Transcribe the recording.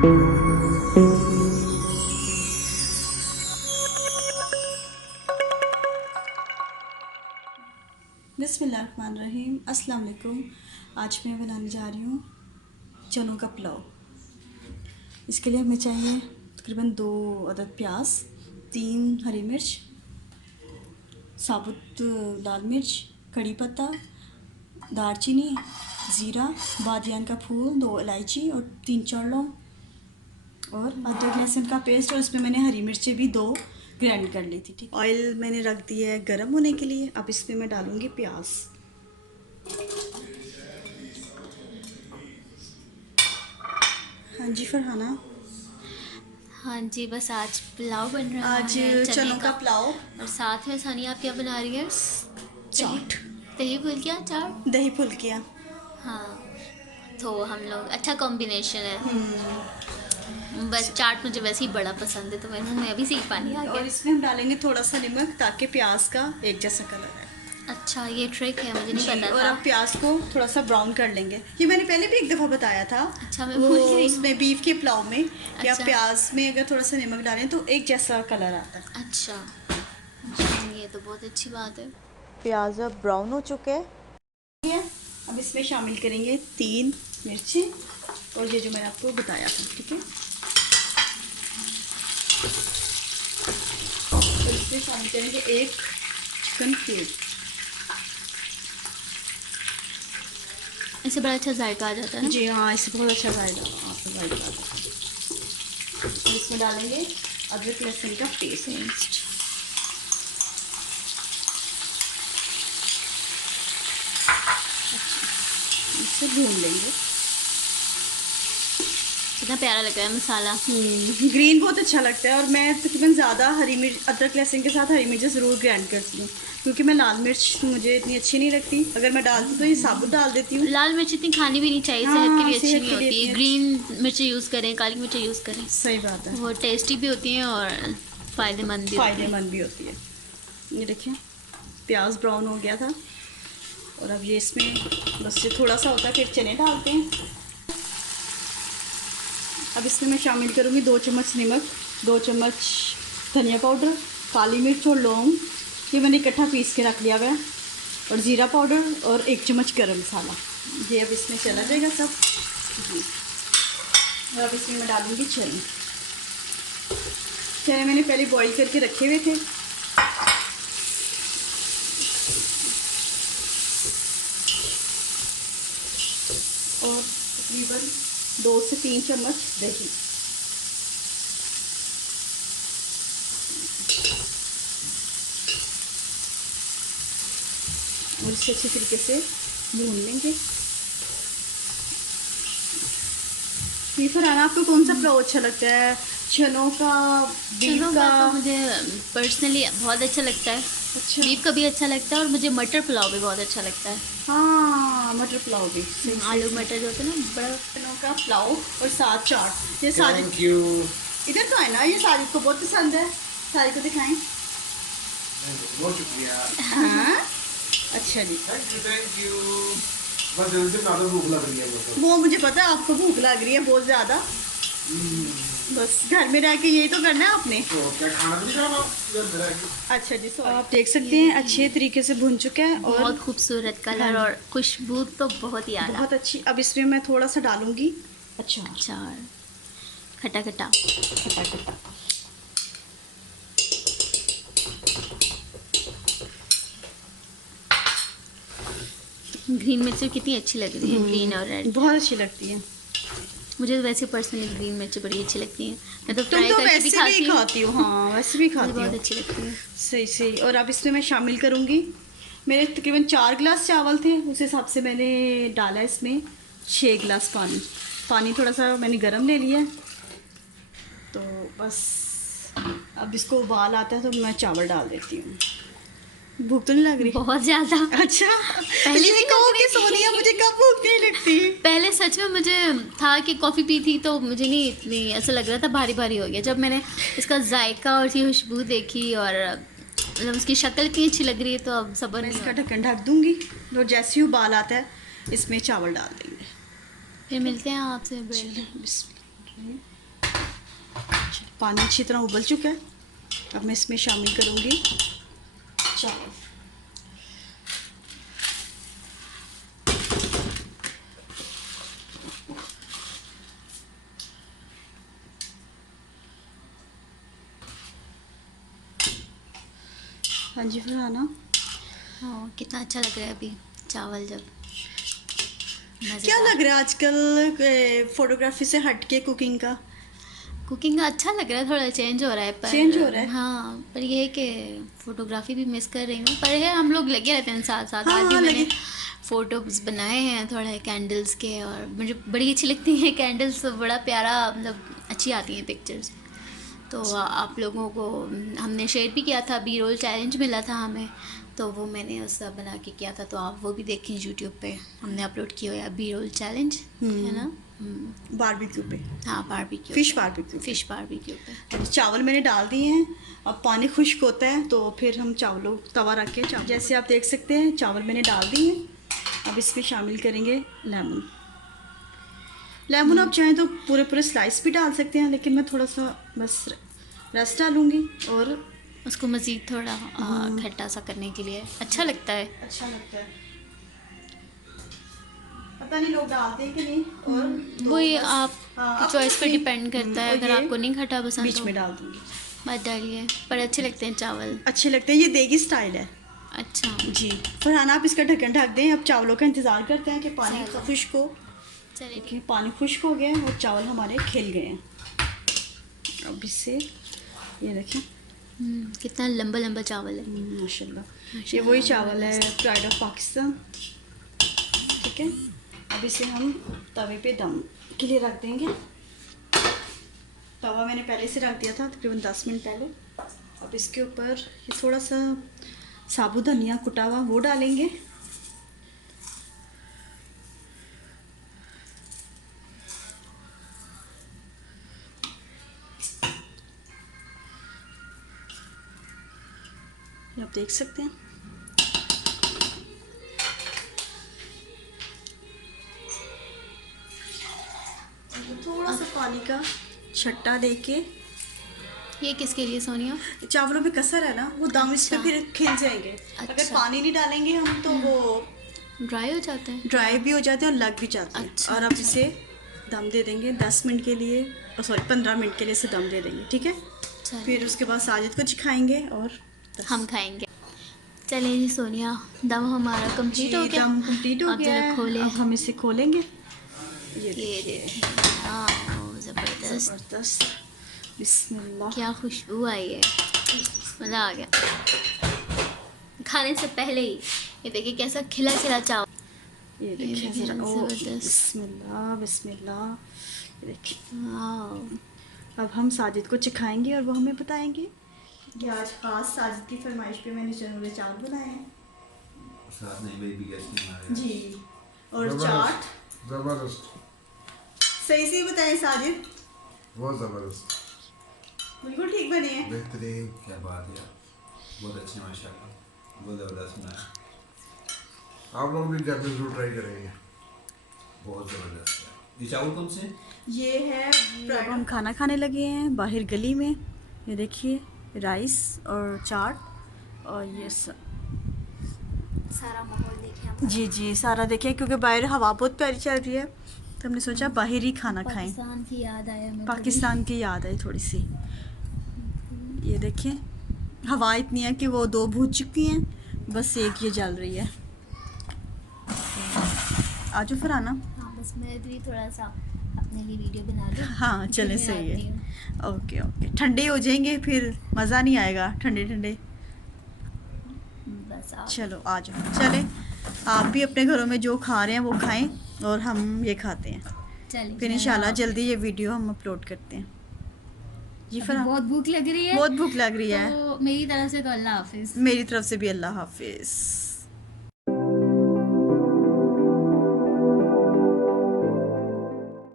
बिस्मिल्लाहिर्रहमानिर्रहीम। अस्सलाम वालेकुम। आज मैं बनाने जा रही हूँ चनों का पुलाव। इसके लिए हमें चाहिए तकरीबन 2 अदद प्याज, 3 हरी मिर्च, साबुत लाल मिर्च, कड़ी पत्ता, दालचीनी, ज़ीरा, बादियान का फूल, 2 इलायची और 3-4 लौंग और अदरक लहसुन का पेस्ट। और इसमें मैंने हरी मिर्चें भी 2 ग्राइंड कर ली थी। ठीक, ऑयल मैंने रख दिया है गर्म होने के लिए। अब इसमें मैं डालूँगी प्याज। हाँ जी फरहाना। हाँ जी, बस आज पुलाव बन रहा आज है चनों का पुलाव और साथ में सानिया आप क्या बना रही है? चाट, दही फुल्कियाँ चाट। दही फुल्कियाँ। हाँ, तो हम लोग अच्छा कॉम्बिनेशन है। बस चाट मुझे वैसे ही बड़ा पसंद है तो मेरे मुंह में अभी से ही पानी आ और गया। इसमें हम डालेंगे थोड़ा सा नमक ताकि प्याज का एक जैसा कलर आए। अच्छा, ये ट्रिक है, मुझे नहीं जी, पता और था। अब प्याज को थोड़ा सा ब्राउन कर लेंगे। ये मैंने पहले भी एक दफ़ा बताया था अच्छा, मैं वो भूल गई हूँ। उसमें बीफ के पुलाव में कि आप अच्छा प्याज में अगर थोड़ा सा नमक डालें तो एक जैसा कलर आता है। अच्छा, ये तो बहुत अच्छी बात है। प्याज अब ब्राउन हो चुके हैं। अब इसमें शामिल करेंगे 3 मिर्ची और ये जो मैंने आपको बताया था। ठीक है, और इसमें शामिल करेंगे 1 चिकन क्यूब। इससे बड़ा अच्छा जायका आ जाता है ना? जी हाँ, इससे बहुत अच्छा जाएगा आपका जाएगा। इसमें डालेंगे अदरक लहसुन का पेस्ट। इसे भून लेंगे। कितना प्यारा लग रहा है मसाला। ग्रीन बहुत अच्छा लगता है और मैं तकरीबन ज़्यादा हरी मिर्च अदरक लहसुन के साथ हरी मिर्च ज़रूर ग्राइंड करती हूँ क्योंकि मैं लाल मिर्च मुझे इतनी अच्छी नहीं लगती। अगर मैं डालती तो ये साबुत डाल देती हूँ। लाल मिर्च इतनी खानी भी नहीं चाहिए, हाँ, सेहत के लिए अच्छी सेहत नहीं के लिए होती। इतनी ग्रीन मिर्च यूज़ करें, काली मिर्च यूज़ करें, सही बात है, वो टेस्टी भी होती हैं और फ़ायदेमंद भी होती हैं। फ़ायदेमंद भी होती है। ये देखिए प्याज ब्राउन हो गया था और अब ये इसमें बस ये थोड़ा सा होता है फिर चने डालते हैं। अब इसमें मैं शामिल करूँगी 2 चम्मच नमक, 2 चम्मच धनिया पाउडर, काली मिर्च और लौंग, ये मैंने इकट्ठा पीस के रख लिया हुआ है, और ज़ीरा पाउडर और 1 चम्मच गरम मसाला। ये अब इसमें चला जाएगा सब। जी, और अब इसमें मैं डालूँगी चने। चने मैंने पहले बॉईल करके रखे हुए थे। और तकरीबन 2 से 3 चम्मच दही। और इसे अच्छी तरीके से भून लेंगे। फरहाना, आपको कौन सा पुलाव अच्छा लगता है? चनों का, बीफ चनों का? का तो मुझे पर्सनली बहुत अच्छा लगता है। अच्छा, बीफ का भी अच्छा लगता है और मुझे मटर पुलाव भी बहुत अच्छा लगता है। हाँ मटर पुलाव भी सही आलू सही। मटर जो होता है ना, बड़ा। चनों का पुलाव और साथ चाट। ये सारी थैंक यू। इधर तो है ना, ये सारी को बहुत पसंद है। सारी को दिखाएं। बहुत शुक्रिया। हाँ अच्छा जी, थैंक यू। बस जल्दी से ज़्यादा भूख लग रही है मुझे। वो मुझे पता है आपको भूख लग रही है बहुत ज़्यादा। बस घर में रह के यही तो करना है आपने। तो क्या खाना भी नहीं खाना इधर रह के? अच्छा जी, आप देख सकते हैं अच्छे तरीके से भुन चुका है और बहुत खूबसूरत कलर हाँ। और खुशबू तो बहुत ही आला। बहुत अच्छी। अब इसमें मैं थोड़ा सा डालूंगी अच्छा अचार, खट्टा खट्टा। खट्टा खट्टा। ग्रीन मिर्च कितनी अच्छी लग रही है, ग्रीन और रेड। बहुत अच्छी लगती है। मुझे तो वैसे पर्सनली ग्रीन मिर्च बड़ी अच्छी लगती है। मैं तो तुम फ्राई तो करके वैसे भी हूँ। खाती हो। हाँ वैसे भी मुझे खाती बहुत हो। अच्छी लगती है। सही सही। और अब इसमें मैं शामिल करूंगी, मेरे तकरीबन 4 गिलास चावल थे, उस हिसाब से मैंने डाला इसमें 6 गिलास पानी। पानी थोड़ा सा मैंने गर्म ले लिया है, तो बस अब इसको उबाल आता है तो मैं चावल डाल देती हूँ। भूख तो नहीं लग रही? बहुत ज़्यादा। अच्छा, पहले ये भी कहो लग कि रही थी। सोनिया मुझे कब भूख नहीं लगती। पहले सच में मुझे था कि कॉफ़ी पी थी तो मुझे नहीं इतनी ऐसा लग रहा था, भारी भारी हो गया। जब मैंने इसका जायका और इसकी खुशबू देखी और मतलब उसकी शक्ल इतनी अच्छी लग रही है तो अब सब्र मैं नहीं इसका होता। ढक्कन ढक दूंगी और जैसे ही उबाल आता है इसमें चावल डाल देंगे। फिर मिलते हैं आपसे। चलो बिस्मिल्लाह। पानी अच्छी तरह उबल चुका है। अब मैं इसमें शामिल करूँगी चावल। हाँ जी फरहाना, कितना अच्छा लग रहा है अभी चावल जब क्या लग रहा है आजकल फोटोग्राफी से हट के कुकिंग का? कुकिंग का अच्छा लग रहा है, थोड़ा चेंज हो रहा है, पर चेंज हो रहा है। हाँ, पर ये है कि फोटोग्राफी भी मिस कर रही हूँ, पर है हम लोग लगे रहते हैं साथ साथ। आज भी हाँ, मैंने फ़ोटोज़ बनाए हैं थोड़ा कैंडल्स के, और मुझे बड़ी अच्छी लगती हैं कैंडल्स, बड़ा प्यारा, मतलब अच्छी आती हैं पिक्चर्स। तो आप लोगों को हमने शेयर भी किया था, बी रोल चैलेंज मिला था हमें, तो वो मैंने उसका बना के किया था, तो आप वो भी देखें यूट्यूब पे, हमने अपलोड किया हुआ है बी रोल चैलेंज, है ना। बारबेक्यू पे, हाँ, barbecue, fish barbecue, fish barbecue पे। चावल मैंने डाल दिए हैं। अब पानी खुश्क होता है तो फिर हम चावलों तवा रख के जैसे आप देख सकते हैं चावल मैंने डाल दिए हैं। अब इसमें शामिल करेंगे लेमन। लेमन आप चाहें तो पूरे पूरे स्लाइस भी डाल सकते हैं, लेकिन मैं थोड़ा सा बस रस डालूँगी और उसको मज़ीद थोड़ा खट्टा सा करने के लिए अच्छा लगता है। अच्छा लगता है। पता नहीं लोग डालते हैं कि नहीं, और वही बस, आप चॉइस पे डिपेंड करता है। और अगर ये आपको नहीं खट्टा पसंद बीच तो में डाल दूँगी। मत डालिए, पर अच्छे लगते हैं चावल। अच्छे लगते हैं, ये देगी स्टाइल है। अच्छा जी फरहाना, आप इसका ढक्कन ढक दें। अब चावलों का इंतज़ार करते हैं कि पानी चलो। खुश्क हो। चलिए, देखिए पानी खुश्क हो गया है और चावल हमारे खिल गए हैं। अब इससे ये देखें, कितना लंबा लंबा चावल है। माशाल्लाह, ये वही चावल है प्राइड ऑफ पाकिस्तान। ठीक है, अब इसे हम तवे पे दम के लिए रख देंगे। तवा मैंने पहले से रख दिया था, तकरीबन 10 मिनट पहले। अब इसके ऊपर ये थोड़ा सा साबुत धनिया कुटा हुआ वो डालेंगे। ये आप देख सकते हैं। थोड़ा सा पानी का छट्टा देके, ये किसके लिए सोनिया? चावलों पे कसर है ना, वो दम इस पे अच्छा। फिर खिल जाएंगे। अगर अच्छा। पानी नहीं डालेंगे हम तो वो ड्राई हो जाता है। ड्राई भी हो जाते हैं और लग भी जाते हैं। अच्छा, और अब इसे दम दे देंगे 10 मिनट के लिए, सॉरी 15 मिनट के लिए इसे दम दे देंगे। ठीक है, चलिए, फिर उसके बाद साजिद को सिखाएंगे और हम खाएंगे। चलिए जी सोनिया, दम हमारा कंप्लीट हो गया। दम कंप्लीट हो अब गया जरा है। खोलें। अब हम इसे खोलेंगे। ये ये देखिए, देखिए, हाँ, ज़बरदस्त, ज़बरदस्त। बिस्मिल्लाह। क्या खुशबू आई है, मज़ा आ गया खाने से पहले ही। ये देखिए कैसा खिला खिला चावल। ये देखिए देखिए, ज़रा, ओ ज़बरदस्त। बिस्मिल्लाह बिस्मिल्लाह। ये देखिए, वाह, अब हम साजिद को सिखाएंगे और वो हमें बताएंगे कि आज खास साजिद की फरमाइश पे मैंने चने चावल बनाए हैं। साथ में बेबी गेस्ट नहीं आ रहे। जी, और चाट। जबरदस्त, सही से बताएं साजिद, बहुत जबरदस्त, बिल्कुल ठीक बने हैं। बेहतरीन। क्या बात है, बहुत अच्छे माशाल्लाह, बहुत ज़बरदस्त बनाया, आप लोग भी घर में जरूर ट्राई करेंगे। बहुत ज़बरदस्त है। ये चावल कौन से? ये है अब हम खाना खाने लगे हैं बाहर गली में। ये देखिए राइस और चाट और ये सारा माहौल देखिए हम। जी जी सारा देखिए, क्योंकि बाहर हवा बहुत प्यारी चल रही है तो हमने सोचा बाहर ही खाना खाएं। पाकिस्तान की याद आया हमें। पाकिस्तान की याद आई थोड़ी सी। ये देखिए हवा इतनी है कि वो 2 भूज चुकी हैं, बस एक ये जल रही है। आजो फरहाना। हाँ, बस मैं भी थोड़ा सा अपने लिए वीडियो बना लूँ। हाँ चले, फिर मैं सही आती है। हूँ। ओके ओके, ठंडे हो जाएंगे फिर मज़ा नहीं आएगा ठंडे ठंडे। बस आप चलो आ जाओ, चले आप भी अपने घरों में जो खा रहे हैं वो खाएं और हम ये खाते हैं। चलिए, फिर इंशाल्लाह जल्दी ये वीडियो हम अपलोड करते हैं। जी अभी फरहान, बहुत भूख लग रही है, बहुत भूख लग रही है। तो मेरी तरफ से तो अल्लाह हाफिज़। मेरी तरफ से भी अल्लाह हाफिज़।